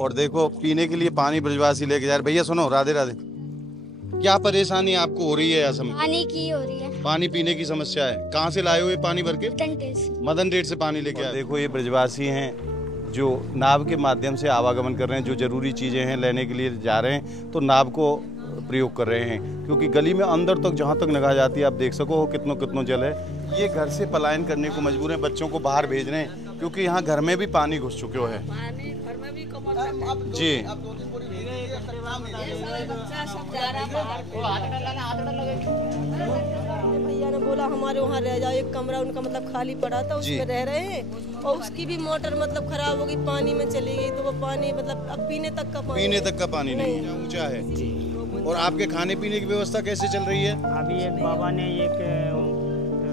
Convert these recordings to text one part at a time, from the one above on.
और देखो पीने के लिए पानी ब्रजवासी लेके जा रहे। भैया सुनो, राधे राधे। क्या परेशानी आपको हो रही है असम में? पानी की हो रही है। पानी पीने की समस्या है। कहाँ से लाए हो ये पानी भर के? मदन टेट से पानी लेके आए। देखो ये ब्रजवासी हैं जो नाव के माध्यम से आवागमन कर रहे हैं, जो जरूरी चीजें हैं लेने के लिए जा रहे हैं, तो नाव को प्रयोग कर रहे हैं। क्योंकि गली में अंदर तक जहाँ तक निगाह जाती है आप देख सको कितनो कितनो जल है। ये घर से पलायन करने को मजबूर है, बच्चों को बाहर भेज रहे हैं क्योंकि यहाँ घर में भी पानी घुस चुके है। जी भैया ने बोला हमारे वहाँ रह जाओ, एक कमरा उनका मतलब खाली पड़ा था उसमें रह रहे हैं और उसकी भी मोटर मतलब खराब हो गई, पानी में चली गई, तो वो पानी मतलब अब पीने तक का पानी नहीं है, ऊंचा है। और आपके खाने पीने की व्यवस्था कैसे चल रही है? अभी एक बाबा ने एक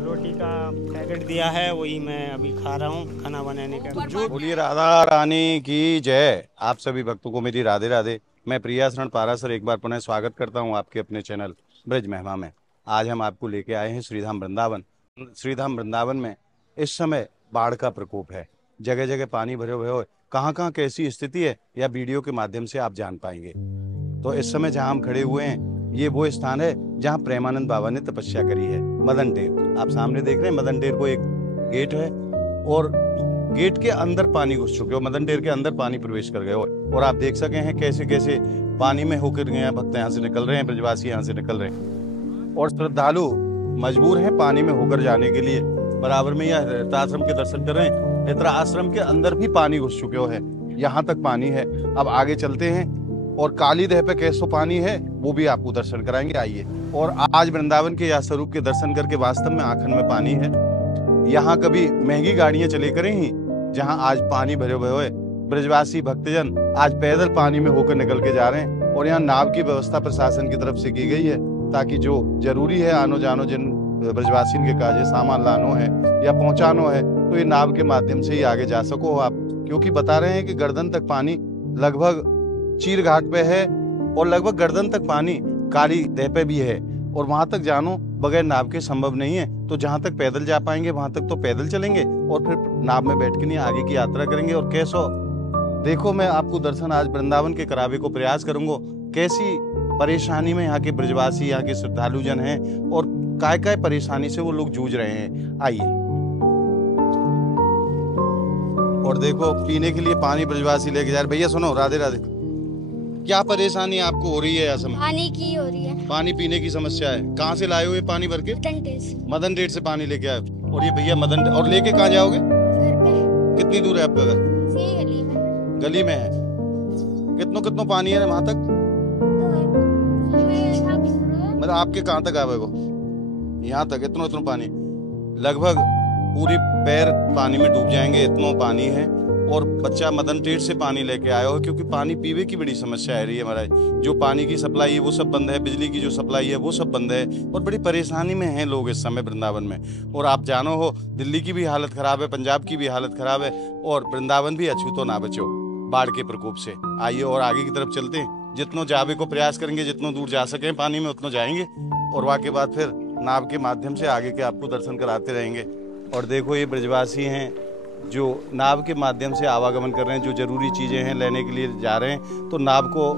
रोटी का पैकेट दिया है, वही मैं अभी खा रहा हूँ खाना बनाने का। जो बोलिए राधा रानी की जय। आप सभी भक्तों को मेरी राधे राधे। मैं प्रिया शरण पारासर एक बार पुनः स्वागत करता हूं आपके अपने चैनल ब्रज महिमा में। आज हम आपको लेके आए हैं श्रीधाम वृंदावन। श्रीधाम वृंदावन में इस समय बाढ़ का प्रकोप है, जगह जगह पानी भरे हुए हो। कहाँ कहाँ कैसी स्थिति है या वीडियो के माध्यम से आप जान पाएंगे। तो इस समय जहाँ हम खड़े हुए हैं ये वो स्थान है जहाँ प्रेमानंद बाबा ने तपस्या करी है, मदन टेर। आप सामने देख रहे हैं मदन टेर को एक गेट है और गेट के अंदर पानी घुस चुके हो, मदन टेर के अंदर पानी प्रवेश कर गए हो। और आप देख सके हैं कैसे कैसे पानी में होकर गए हैं, भक्त यहाँ से निकल रहे हैं, ब्रजवासी यहाँ से निकल रहे हैं और श्रद्धालु मजबूर हैं पानी में होकर जाने के लिए। बराबर में यह हृदयाश्रम के दर्शन कर रहे हैं। हृदयाश्रम के अंदर भी पानी घुस चुके हो है, यहाँ तक पानी है। अब आगे चलते हैं और काली देह पे कैसो पानी है वो भी आपको दर्शन कराएंगे। आइए। और आज वृंदावन के या स्वरूप के दर्शन करके वास्तव में आंखन में पानी है। यहाँ कभी महंगी गाड़ियां चले करें ही, जहाँ आज पानी भरे हुए ब्रजवासी भक्तजन आज पैदल पानी में होकर निकल के जा रहे हैं। और यहाँ नाव की व्यवस्था प्रशासन की तरफ से की गई है ताकि जो जरूरी है आनो जानो, जिन ब्रजवासियों के काजे सामान लानो है या पहुंचानो है, तो ये नाव के माध्यम से ही आगे जा सको आप। क्योंकि बता रहे हैं कि गर्दन तक पानी लगभग चीर घाट पे है और लगभग गर्दन तक पानी काली देह पे भी है। और वहां तक जानो बगैर नाव के संभव नहीं है। तो जहां तक पैदल जा पाएंगे वहां तक तो पैदल चलेंगे और फिर नाव में बैठ के नहीं आगे की यात्रा करेंगे। और कैसो देखो, मैं आपको दर्शन आज वृंदावन के करावे को प्रयास करूंगा। कैसी परेशानी में यहाँ के ब्रजवासी, यहाँ के श्रद्धालु जन हैं और काय काय परेशानी से वो लोग जूझ रहे हैं। आइए। और देखो पीने के लिए पानी ब्रजवासी लेके जा रहे। भैया सुनो, राधे राधे। क्या परेशानी आपको हो रही है असम? पानी की हो रही है। पानी पीने की समस्या है। कहाँ से लाए हो ये पानी भर के? मदन टेट से पानी लेके आए। और ये भैया मदन, और लेके कहाँ जाओगे? घर पे। कितनी दूर है आपका घर? गली में। गली में है। कितनो कितनो पानी है वहां तक? मतलब आपके कहाँ तक आवे वो? यहाँ तक इतनो इतनो पानी, लगभग पूरी पैर पानी में डूब जाएंगे, इतना पानी है। और बच्चा मदन टेट से पानी लेके आया हो क्योंकि पानी पीने की बड़ी समस्या है रही है महाराज। जो पानी की सप्लाई है वो सब बंद है, बिजली की जो सप्लाई है वो सब बंद है और बड़ी परेशानी में हैं लोग इस समय वृंदावन में। और आप जानो हो दिल्ली की भी हालत खराब है, पंजाब की भी हालत खराब है और वृंदावन भी अछूतो ना बचो बाढ़ के प्रकोप से। आइए और आगे की तरफ चलते हैं। जितनों जावे को प्रयास करेंगे, जितनों दूर जा सके पानी में उतनों जाएंगे और वहाँ के बाद फिर नाव के माध्यम से आगे के आपको दर्शन कराते रहेंगे। और देखो ये ब्रजवासी हैं जो नाव के माध्यम से आवागमन कर रहे हैं, जो जरूरी चीज़ें हैं लेने के लिए जा रहे हैं, तो नाव को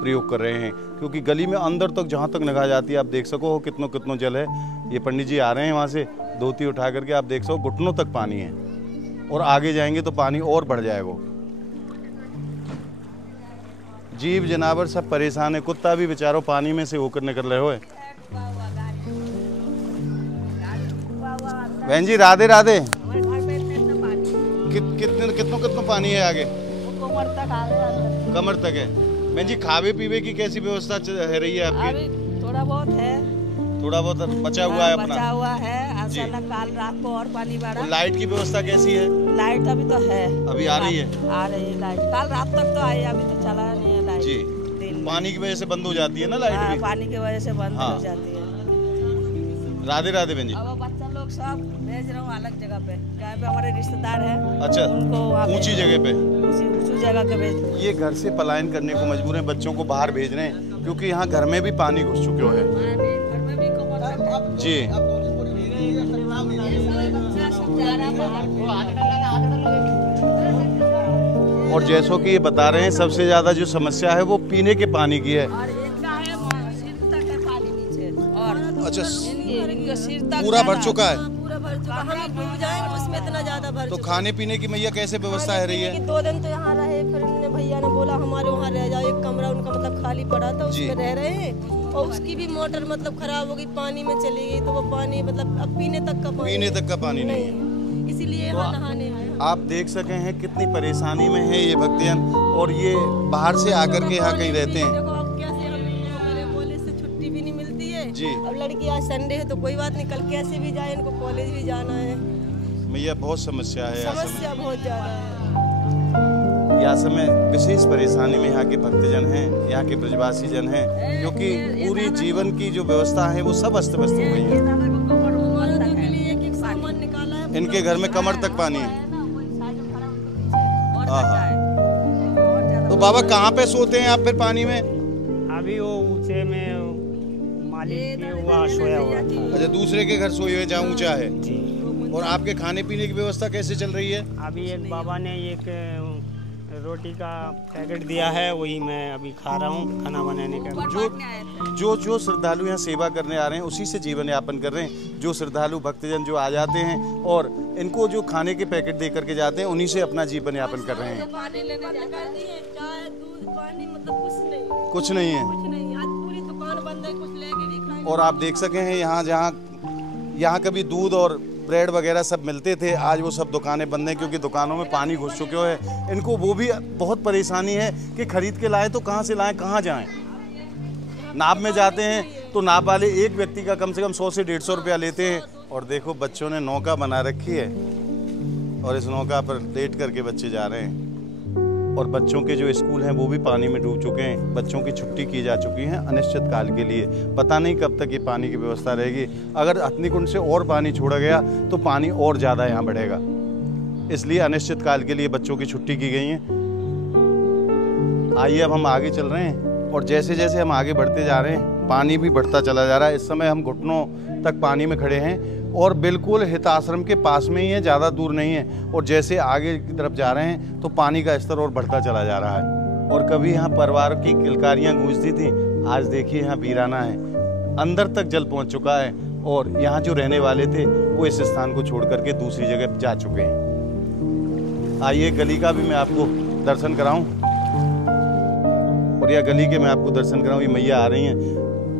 प्रयोग कर रहे हैं। क्योंकि गली में अंदर तक जहाँ तक निगाह जाती है आप देख सको कितनो कितनो जल है। ये पंडित जी आ रहे हैं वहाँ से धोती उठा करके, आप देख सको घुटनों तक पानी है और आगे जाएंगे तो पानी और बढ़ जाएगा। जीव जनावर सब परेशान है, कुत्ता भी बेचारो पानी में से होकर निकल रहे हो। बहन जी राधे राधे। कितनो पानी है आगे? कमर तक है। बहन जी खावे पीवे की कैसी व्यवस्था है रही है आपकी? अभी थोड़ा बहुत है, थोड़ा बहुत बचा हुआ है अपना? बचा हुआ है। कल रात को और पानी बढ़ा। लाइट की व्यवस्था कैसी है? लाइट अभी तो है, अभी आ रही है? आ रही है लाइट। कल रात तक तो आई, अभी तो चला नहीं है लाइट जी। पानी की वजह से बंद हो जाती है ना लाइट भी? पानी की वजह से बंद हो जाती है। राधे राधे बहन जी। अब बच्चा लोग सब भेज रहा हूँ अलग जगह पे, जहाँ पे हमारे रिश्तेदार हैं। अच्छा, उनको ऊंची जगह पे? ऊंची जगह पे भेज। ये घर से पलायन करने को मजबूर हैं, बच्चों को बाहर भेज रहे हैं क्योंकि यहाँ घर में भी पानी घुस चुके हैं। जी। और जैसो कि ये बता रहे हैं सबसे ज्यादा जो समस्या है वो पीने के पानी की है। अच्छा, पूरा भर चुका है। पूरा भर चुका, हम डूब जाएंगे उसमें, इतना ज्यादा भर तो चुका। खाने पीने की मैया कैसे व्यवस्था है रही है? 2 दिन तो यहाँ रहे, फिर उन्होंने भैया ने बोला हमारे वहाँ रह जाओ, एक कमरा उनका मतलब खाली पड़ा था उसमें रह रहे हैं, और उसकी भी मोटर मतलब खराब हो गई, पानी में चली गई, तो वो पानी मतलब अब पीने तक का पानी नहीं है, इसीलिए यहाँ नहाने आए। आप देख सके हैं कितनी परेशानी में है ये भक्तजन, और ये बाहर से आकर के यहाँ कहीं रहते हैं। देखो अब कैसे हम कॉलेज से छुट्टी भी नहीं मिलती है जी। अब लड़की आज संडे है तो कोई बात नहीं, कल कैसे भी जाए, इनको कॉलेज भी जाना है। मैया बहुत समस्या है, समस्या बहुत ज्यादा है। यह समय विशेष परेशानी में यहाँ के भक्तजन हैं, यहाँ के ब्रजवासी जन हैं, क्योंकि पूरी जीवन की जो व्यवस्था है वो सब अस्त व्यस्त हो गई है। एक सामान निकाला है, इनके घर में कमर तक पानी है। तो बाबा कहाँ पे सोते हैं आप फिर पानी में? अभी वो ऊंचे में मालिक के वहाँ सोया हुआ था। अच्छा, दूसरे के घर सोए हुए जहाँ ऊंचा है जी। और आपके खाने पीने की व्यवस्था कैसे चल रही है? अभी एक बाबा ने एक रोटी का पैकेट दिया है, वही मैं अभी खा रहा हूँ खाना बनाने का। जो श्रद्धालु यहाँ सेवा करने आ रहे हैं उसी से जीवन यापन कर रहे हैं। जो श्रद्धालु भक्तजन जो आ जाते हैं और इनको जो खाने के पैकेट दे करके जाते हैं उन्हीं से अपना जीवन यापन कर रहे हैं। पानी लेने कर दिए, चाय दूध पानी मतलब कुछ नहीं है। आज पूरी दुकान बंद है, कुछ लेके भी खाएंगे। और आप देख सके हैं यहाँ कभी दूध और ब्रेड वगैरह सब मिलते थे, आज वो सब दुकानें बंद हैं क्योंकि दुकानों में पानी घुस चुके हैं। इनको वो भी बहुत परेशानी है कि खरीद के लाएं तो कहाँ से लाएं, कहाँ जाएं। नाव में जाते हैं तो नाव वाले एक व्यक्ति का कम से कम 100 से 150 रुपया लेते हैं। और देखो बच्चों ने नौका बना रखी है और इस नौका पर लेट करके बच्चे जा रहे हैं। और बच्चों के जो स्कूल हैं वो भी पानी में डूब चुके हैं। बच्चों की छुट्टी की जा चुकी है अनिश्चित काल के लिए। पता नहीं कब तक ये पानी की व्यवस्था रहेगी। अगर हथनीकुंड से और पानी छोड़ा गया तो पानी और ज़्यादा यहाँ बढ़ेगा, इसलिए अनिश्चित काल के लिए बच्चों की छुट्टी की गई है। आइए अब हम आगे चल रहे हैं और जैसे जैसे हम आगे बढ़ते जा रहे हैं पानी भी बढ़ता चला जा रहा है। इस समय हम घुटनों तक पानी में खड़े हैं और बिल्कुल हिताश्रम के पास में ही है, ज़्यादा दूर नहीं है। और जैसे आगे की तरफ जा रहे हैं तो पानी का स्तर और बढ़ता चला जा रहा है। और कभी यहाँ परिवार की किलकारियाँ गूंजती थी, आज देखिए यहाँ वीराना है, अंदर तक जल पहुँच चुका है। और यहाँ जो रहने वाले थे वो इस स्थान को छोड़ करके दूसरी जगह जा चुके हैं। आइए गली का भी मैं आपको दर्शन कराऊं, और यह गली के मैं आपको दर्शन कराऊं। ये मैया आ रही हैं,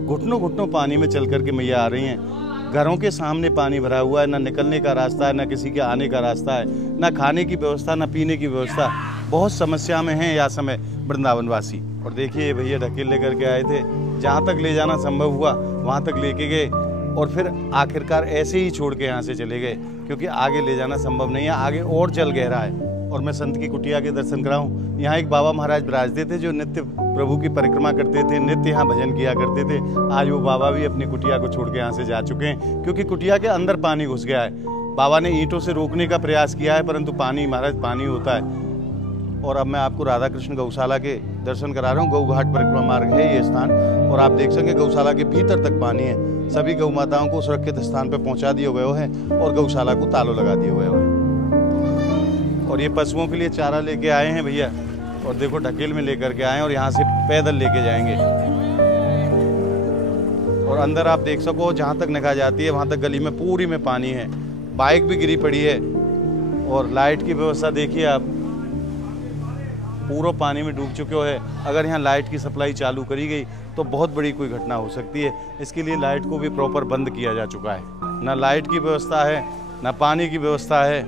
घुटनों घुटनों पानी में चल करके मैया आ रही हैं। घरों के सामने पानी भरा हुआ है, ना निकलने का रास्ता है, ना किसी के आने का रास्ता है, ना खाने की व्यवस्था, ना पीने की व्यवस्था। बहुत समस्या में हैं यह समय वृंदावनवासी। और देखिए भैया ढकेल लेकर के आए थे, जहाँ तक ले जाना संभव हुआ वहाँ तक लेके गए और फिर आखिरकार ऐसे ही छोड़ के यहाँ से चले गए, क्योंकि आगे ले जाना संभव नहीं है, आगे और जल गहरा है। और मैं संत की कुटिया के दर्शन कराऊं। यहाँ एक बाबा महाराज विराजते थे जो नित्य प्रभु की परिक्रमा करते थे, नित्य यहाँ भजन किया करते थे। आज वो बाबा भी अपनी कुटिया को छोड़ के यहाँ से जा चुके हैं, क्योंकि कुटिया के अंदर पानी घुस गया है। बाबा ने ईंटों से रोकने का प्रयास किया है, परंतु पानी महाराज पानी होता है। और अब मैं आपको राधा कृष्ण गौशाला के दर्शन करा रहा हूँ। गौ घाट परिक्रमा मार्ग है ये स्थान, और आप देख सकें गौशाला के भीतर तक पानी है। सभी गौ माताओं को सुरक्षित स्थान पर पहुँचा दिए हुए हैं और गौशाला को तालों लगा दिए हुए हैं। और ये पशुओं के लिए चारा लेके आए हैं भैया, और देखो ढकेल में लेकर के आए हैं और यहाँ से पैदल लेके जाएंगे। और अंदर आप देख सको जहाँ तक निगाह जाती है वहाँ तक गली में पूरी में पानी है, बाइक भी गिरी पड़ी है। और लाइट की व्यवस्था देखिए आप, पूरा पानी में डूब चुके हैं। अगर यहाँ लाइट की सप्लाई चालू करी गई तो बहुत बड़ी कोई घटना हो सकती है। इसके लिए लाइट को भी प्रॉपर बंद किया जा चुका है। ना लाइट की व्यवस्था है, ना पानी की व्यवस्था है।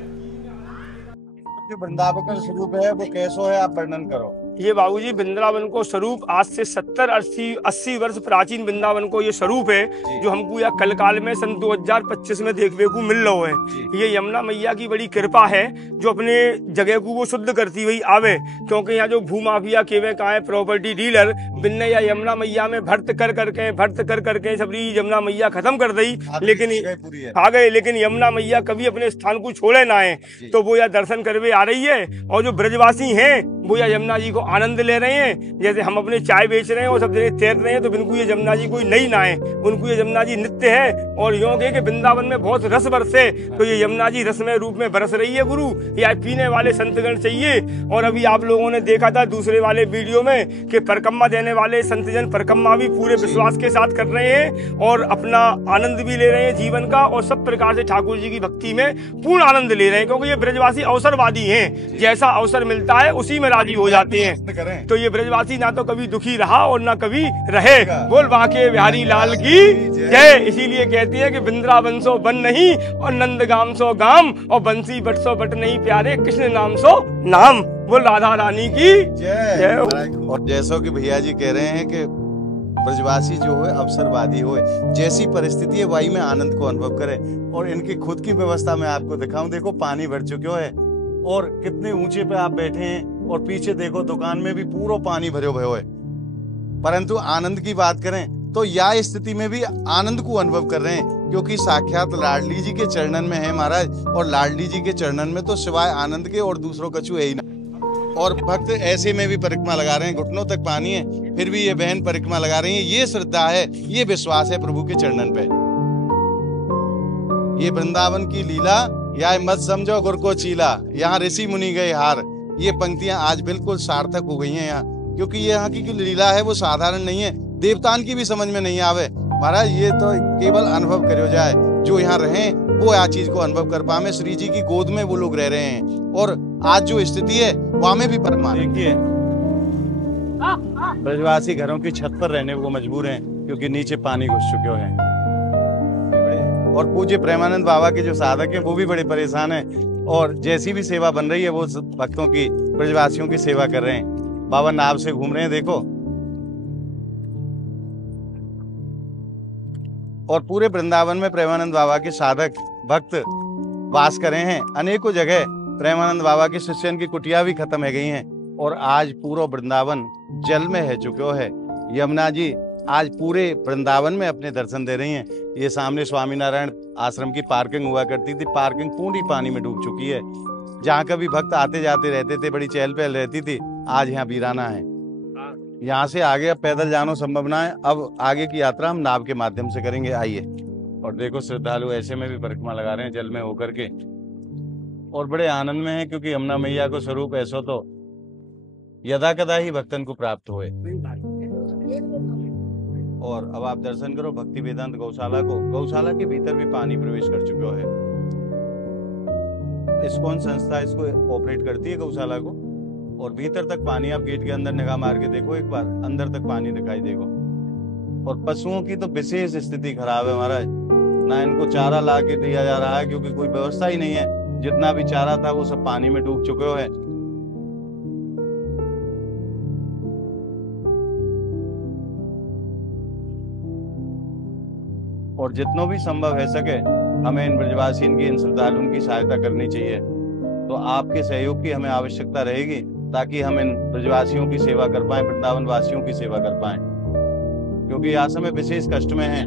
जो वृंदावन का स्वरूप है वो कैसो है, आप वर्णन करो। ये बाबूजी वृंदावन को स्वरूप आज से 70-80 वर्ष प्राचीन वृंदावन को ये स्वरूप है, जो हमको यह कल काल में सन 2025 में देखने को मिल रहा है। ये यमुना मैया की बड़ी कृपा है जो अपने जगह को वो शुद्ध करती हुई आवे, क्योंकि यहाँ जो भूमाफिया केवे का है प्रॉपर्टी डीलर बिन्ने या यमुना मैया में भर्त कर करके सबरी यमुना मैया खत्म कर दी, लेकिन आ गए। लेकिन यमुना मैया कभी अपने स्थान को छोड़े ना है, तो वो यह दर्शन करवे आ रही है। और जो ब्रजवासी हैं वो या यमुना जी को आनंद ले रहे हैं। जैसे हम अपने चाय बेच रहे हैं और सब जगह तैर रहे हैं, तो बिल्कुल ये यमुना जी कोई नई ना है, उनको ये यमुना जी नित्य है। और योग है कि वृंदावन में बहुत रस बरसे, तो ये यमुना जी रसमय रूप में बरस रही है गुरु। या पीने वाले संतगण चाहिए। और अभी आप लोगों ने देखा था दूसरे वाले वीडियो में कि परिक्रमा देने वाले संतजन परिक्रमा भी पूरे विश्वास के साथ कर रहे हैं और अपना आनंद भी ले रहे हैं जीवन का, और सब प्रकार से ठाकुर जी की भक्ति में पूर्ण आनंद ले रहे हैं। क्योंकि ये ब्रजवासी अवसरवादी हैं, जैसा अवसर मिलता है उसी में राजी हो जाते हैं। तो ये ब्रजवासी ना तो कभी दुखी रहा और ना कभी रहे। बोल बांके बिहारी लाल की जय। इसीलिए कहती है कि वृंदावन सो बन नहीं और नंदगाम सो गाम, और बंसी बट सो बट नहीं प्यारे, कृष्ण नाम सो नाम। बोल राधा रानी की जय। और जैसा कि भैया जी कह रहे हैं कि ब्रजवासी जो है अवसरवादी हो, जैसी परिस्थिति है वही में आनंद को अनुभव करे। और इनकी खुद की व्यवस्था में आपको दिखाऊं, देखो पानी भर चुके है और कितने ऊंचे पे आप बैठे हैं, और पीछे देखो दुकान में भी पूरा पानी भरे भयो है। परंतु आनंद की बात करें तो यह स्थिति में भी आनंद को अनुभव कर रहे हैं, क्योंकि साक्षात लाडली जी के चरणन में है महाराज। और लाडली जी के चरणन में तो सिवाय आनंद के और दूसरों कछु है ही ना। और भक्त ऐसे में भी परिक्रमा लगा रहे हैं, घुटनों तक पानी है, फिर भी ये बहन परिक्रमा लगा रही है। ये श्रद्धा है, ये विश्वास है प्रभु के चरणन पे। ये वृंदावन की लीला, या मत समझो गुर को चीला, यहाँ ऋषि मुनि गए हार। ये पंक्तियां आज बिल्कुल सार्थक हो गई हैं यहाँ, क्योंकि ये यहाँ की लीला है वो साधारण नहीं है, देवतान की भी समझ में नहीं आवे महाराज। ये तो केवल अनुभव करो जाए, जो यहाँ रहे वो आ चीज को अनुभव कर पाए। श्री जी की गोद में वो लोग रह रहे हैं, और आज जो स्थिति है वहां में भी परमात्मा। देखिए ब्रजवासी घरों की छत पर रहने को मजबूर हैं, क्योंकि नीचे पानी घुस चुके हैं। और पूज्य प्रेमानंद बाबा के जो साधक हैं वो भी बड़े परेशान हैं, और जैसी भी सेवा बन रही है वो भक्तों की, ब्रजवासियों की सेवा कर रहे हैं। बाबा नाव से घूम रहे हैं देखो, और पूरे वृंदावन में प्रेमानंद बाबा के साधक भक्त वास करे हैं। अनेकों जगह प्रेमानंद बाबा के शिष्यन की कुटिया भी खत्म हो गई हैं, और आज पूरा वृंदावन जल में है चुके है। यमुना जी आज पूरे वृंदावन में अपने दर्शन दे रही हैं। ये सामने स्वामीनारायण आश्रम की पार्किंग हुआ करती थी, पार्किंग पूरी पानी में डूब चुकी है। जहाँ कभी भक्त आते जाते रहते थे, बड़ी चहल पहल रहती थी, आज यहाँ वीराना है। यहाँ से आगे अब पैदल जाना संभव ना है। अब आगे की यात्रा हम नाव के माध्यम से करेंगे। आइए, और देखो श्रद्धालु ऐसे में भी परिक्रमा लगा रहे हैं जल में होकर के, और बड़े आनंद में है, क्योंकि यमुना मैया को स्वरूप ऐसा तो यदा कदा ही भक्तन को प्राप्त हुए। और अब आप दर्शन करो भक्ति वेदांत गौशाला को। गौशाला के भीतर भी पानी प्रवेश कर चुका है। इस्कॉन संस्था इसको ऑपरेट करती है गौशाला को, और भीतर तक पानी, आप गेट के अंदर निगाह मार के देखो एक बार, अंदर तक पानी दिखाई देगा। और पशुओं की तो विशेष स्थिति खराब है महाराज, ना इनको चारा ला के दिया जा रहा है, क्योंकि कोई व्यवस्था ही नहीं है। जितना भी चारा था वो सब पानी में डूब चुके हैं। और जितना भी संभव है सके हमें इन ब्रजवासी की, इन श्रद्धालुओं की सहायता करनी चाहिए। तो आपके सहयोग की हमें आवश्यकता रहेगी, ताकि हम इन ब्रजवासियों की सेवा कर पाएं, वृंदावन वासियों की सेवा कर पाएं, क्योंकि आज समय विशेष कष्ट में हैं।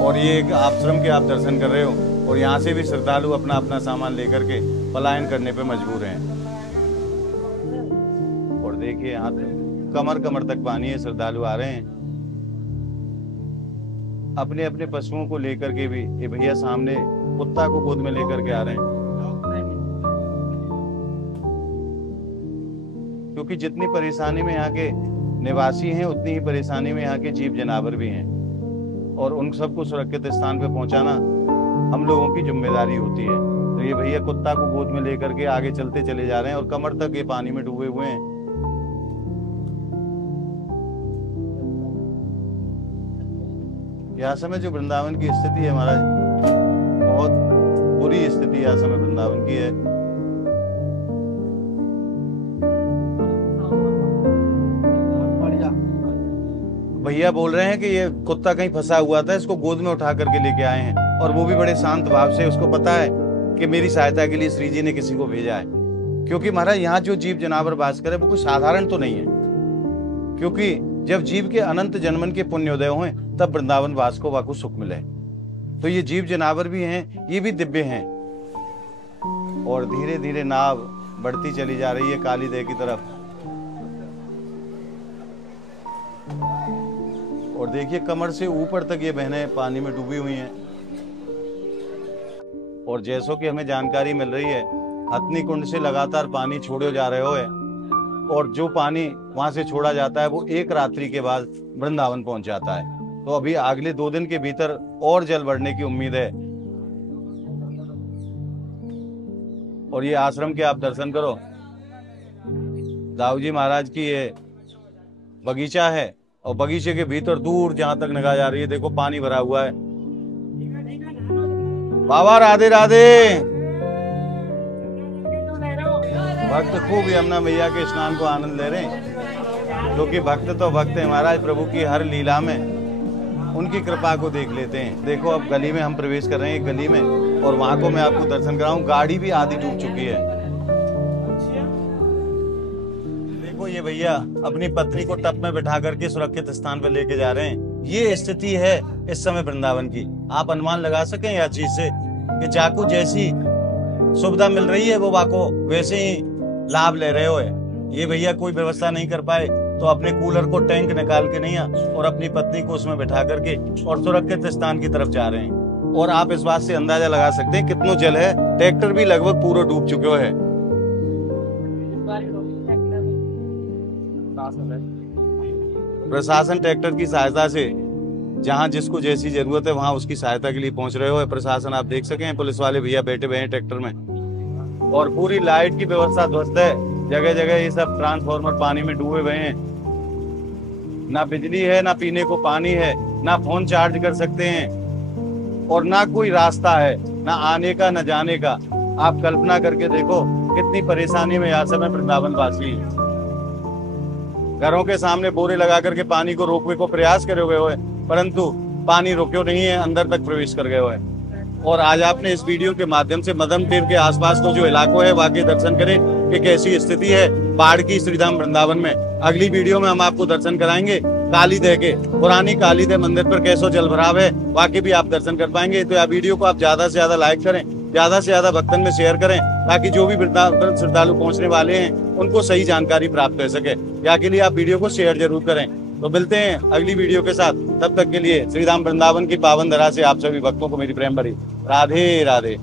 और ये एक आश्रम के आप दर्शन कर रहे हो, और यहाँ से भी श्रद्धालु अपना अपना सामान लेकर के पलायन करने पे मजबूर हैं। और देखिए यहाँ कमर कमर तक पानी है, श्रद्धालु आ रहे हैं अपने अपने पशुओं को लेकर के भी। ये भैया सामने कुत्ता को गोद में लेकर के आ रहे हैं, क्योंकि जितनी परेशानी में यहाँ के निवासी हैं उतनी ही परेशानी में यहाँ के जीव जनावर भी हैं, और उन सबको सुरक्षित स्थान पे पहुंचाना हम लोगों की जिम्मेदारी होती है। तो ये भैया कुत्ता को गोद में लेकर के आगे चलते चले जा रहे हैं, और कमर तक ये पानी में डूबे हुए हैं। यहाँ समय जो वृंदावन की स्थिति है महाराज, बहुत बुरी स्थिति यहाँ समय वृंदावन की है। भैया बोल रहे हैं कि ये कुत्ता कहीं फंसा हुआ था, इसको गोद में उठा करके लेके आए हैं, और वो भी बड़े शांत भाव से। उसको पता है कि मेरी सहायता के लिए श्री जी ने किसी को भेजा है, क्योंकि महाराज यहाँ जो जीव जनावर वास करे वो कोई साधारण तो नहीं है, क्योंकि जब जीव के अनंत जन्मन के पुण्योदय हुए तब वृंदावन वास को वाकु सुख मिले। तो ये जीव जनावर भी हैं, ये भी दिव्य हैं। और धीरे धीरे नाव बढ़ती चली जा रही है काली देह की तरफ। और देखिए कमर से ऊपर तक ये बहनें पानी में डूबी हुई हैं। और जैसो कि हमें जानकारी मिल रही है, हथनी कुंड से लगातार पानी छोड़े जा रहे हो है, और जो पानी वहां से छोड़ा जाता है वो एक रात्रि के बाद वृंदावन पहुंच जाता है। तो अभी अगले 2 दिन के भीतर और जल बढ़ने की उम्मीद है। और ये आश्रम के आप दर्शन करो, दाऊ जी महाराज की ये बगीचा है, और बगीचे के भीतर दूर जहां तक निगाह जा रही है देखो पानी भरा हुआ है। बाबा राधे राधे। भक्त खूब यमुना मैया के स्नान को आनंद ले रहे हैं, क्योंकि भक्त तो भक्त है महाराज, प्रभु की हर लीला में उनकी कृपा को देख लेते हैं। देखो अब गली में हम प्रवेश कर रहे हैं, एक गली में, और वहां को मैं आपको दर्शन कराऊं। गाड़ी भी आधी डूब चुकी है। देखो ये भैया अपनी पत्नी को टप में बिठा करके सुरक्षित स्थान पर लेके जा रहे हैं। ये स्थिति है इस समय वृंदावन की। आप अनुमान लगा सकें या चीज से कि जाकू जैसी सुविधा मिल रही है वो वाको वैसे ही लाभ ले रहे हो है। ये भैया कोई व्यवस्था नहीं कर पाए तो अपने कूलर को टैंक निकाल के नहीं और अपनी पत्नी को उसमें बिठा करके और सुरक्षित स्थान की तरफ जा रहे हैं। और आप इस बात से अंदाजा लगा सकते हैं कितना जल है। ट्रैक्टर भी लगभग पूरा डूब चुके हैं। प्रशासन ट्रैक्टर की सहायता से जहां जिसको जैसी जरूरत है वहां उसकी सहायता के लिए पहुंच रहे हो। प्रशासन आप देख सकें, पुलिस वाले भैया बैठे हुए हैं ट्रैक्टर में, और पूरी लाइट की व्यवस्था ध्वस्त है। जगह जगह ये सब ट्रांसफार्मर पानी में डूबे हुए हैं। ना बिजली है, ना पीने को पानी है, ना फोन चार्ज कर सकते हैं, और ना कोई रास्ता है, ना आने का ना जाने का। आप कल्पना करके देखो कितनी परेशानी में यहाँ समय वृंदावन वासी हैं। घरों के सामने बोरे लगा करके पानी को रोकने को प्रयास करे हुए हुए, परंतु पानी रुक्यो नहीं है, अंदर तक प्रवेश कर गए हुए। और आज आपने इस वीडियो के माध्यम से मदन तीर्थ के आसपास को जो इलाकों है वहां के दर्शन करें कि कैसी स्थिति है बाढ़ की श्रीधाम वृंदावन में। अगली वीडियो में हम आपको दर्शन कराएंगे काली देह के, पुरानी काली देह मंदिर पर कैसो जल भराव है वाकई भी आप दर्शन कर पाएंगे। तो यह वीडियो को आप ज्यादा से ज्यादा लाइक करें, ज्यादा से ज्यादा भक्तन में शेयर करें, ताकि जो भी वृंदावन श्रद्धालु पहुंचने वाले हैं उनको सही जानकारी प्राप्त हो सके। या के लिए आप वीडियो को शेयर जरूर करें। तो मिलते हैं अगली वीडियो के साथ, तब तक के लिए श्रीधाम वृंदावन की पावन धरा से आप सभी भक्तों को मेरी प्रेम भरी राधे राधे।